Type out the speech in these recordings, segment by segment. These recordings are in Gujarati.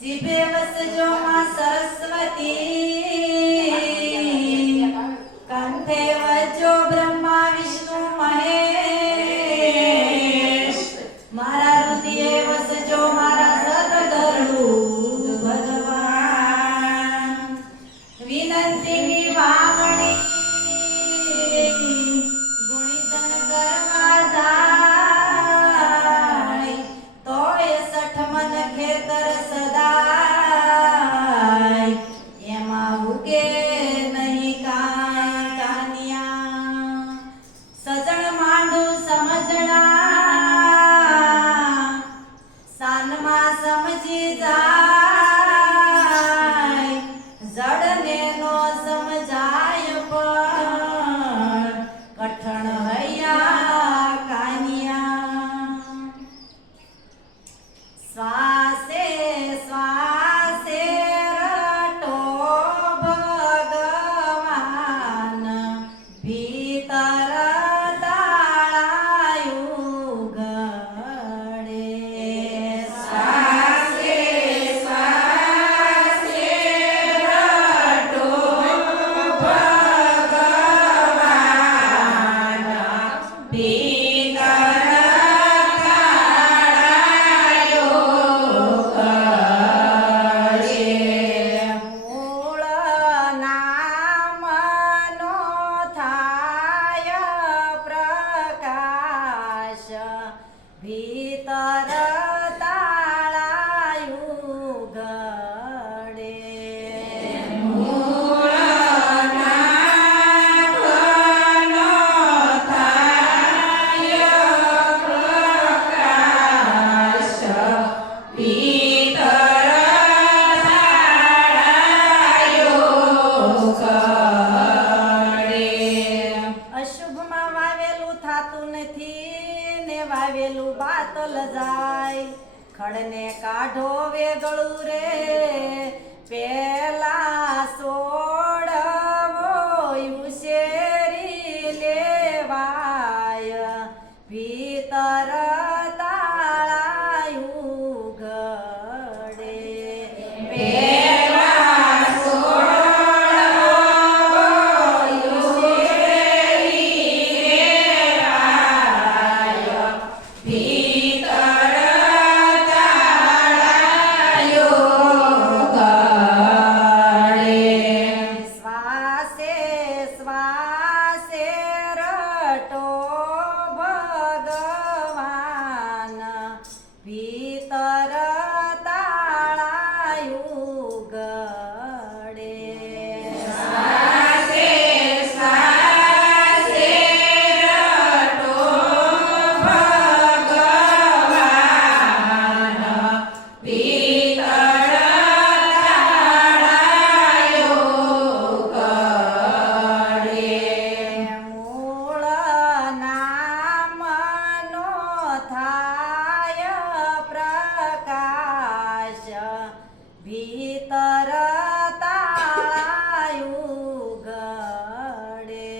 જીભે વસજો માં સરસ્વતી, કંઠે વજો બ્રહ્મા વિષ્ણુ મહેશ, મારા હૃદયે વસજો મારા સદગુરુ ભગવાન. વિનંતીની વાવણી ગુણીધન કરવા જાય, તોય સઠ મન ખેતર સદાય, એમાં ઉગે નહીં કાંઈ કાનિયા. સજણ માંડું સમજણા, સાનમાં સમજી જાય, જડને નો સમજાય પણ કઠણ હૈયા કાનિયા. શ્વાસે શ્વાસે રટો ભગવાન, ભીતર તાળાયું ગળે. શ્વાસે શ્વાસે રટો ભગવાન, ભીતર મૂળ નામનો થાય પ્રકાશ, ભીતર તાળાયું ગળે. મૂળ નામનો થાય પ્રકાશ, ભીતર અશુભમાં વાવેલું થાતું નથી ને વાવેલું બાતલ જાય. ખડને કાઢો વેગળું રે, પેલા સોડવો ઉશેરી લેવાય, ભીતર તાળાયું ગળે. પેલા સોડવો ઉશેરી લેવાય, ભીતર તાળાયું ગળે. શ્વાસે શ્વાસે રટો ભગવાન, ભીતર તાળાયું ગળે. શ્વાસે શ્વાસે રટો ભગવાન, ભીતર તાળાયું ગળે. મૂળ નામનો થાય પ્રકાશ, ભીતર તાળાયું ગળે.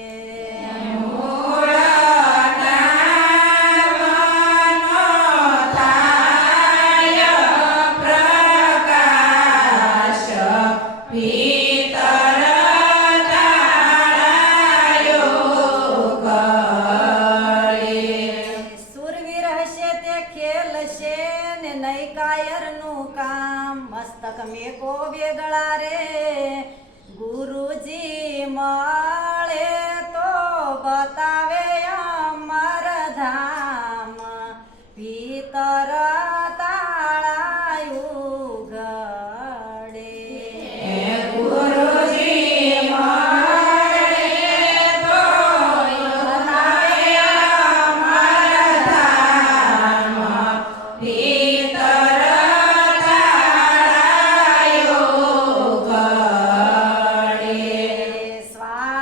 મૂળ નામનો થાય પ્રકાશ, ભીતર તાળાયું ગળે. સુરવીર હશે તે ખેલશે ને નહીં કાયરનું કામ, મસ્તક મેકો વેગળા રે, ગુરુજી મળે તો બતાવે અમર ધામ, ભીતર તાળાયું ગળે. ગુરુજી મળે તો બતાવે અમર ધામ, ભીતર તાળાયું ગળે. સ્વા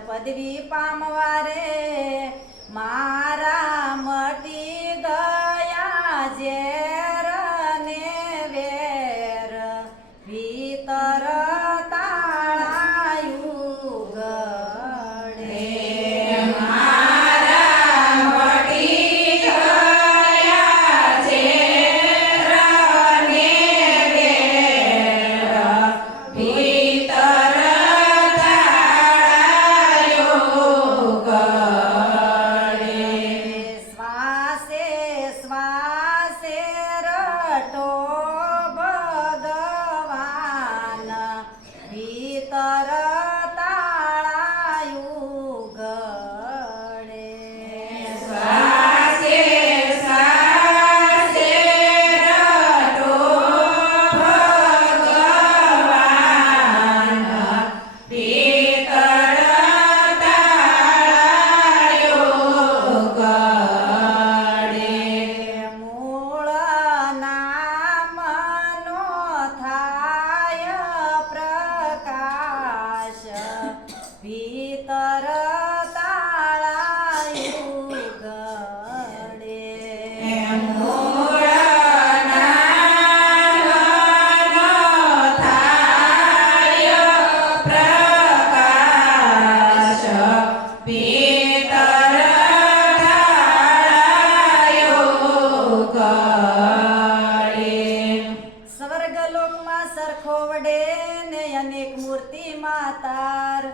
પદવી પામવા રે મારા મટી ગયા ઝેર ને વેર ભીતર તાળાયું ગળે શ્વાસે શ્વાસે રટો ભગવાન ભીતર તાળાયું ગળે મૂળ નામનો થાય પ્રકાશ ભીતર તાળાયું ગળે સ્વર્ગલોકમાં સરખો વડે ને અનેક મૂર્તિ માતાર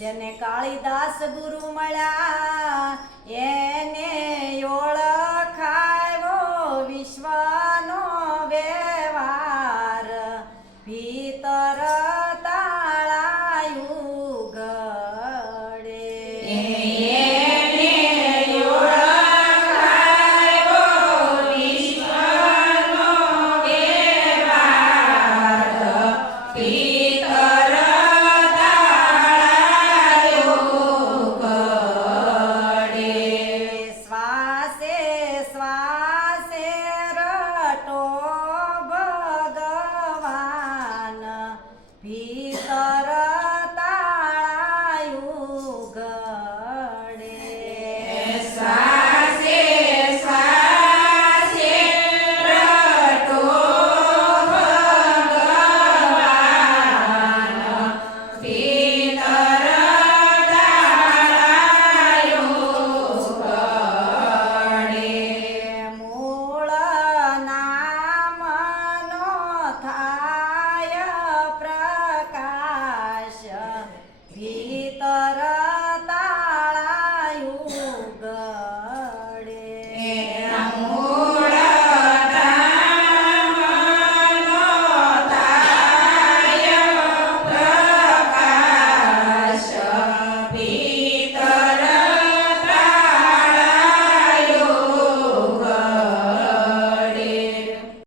જેને કાળીદાસ ગુરુ મળ્યા એને ઓળખ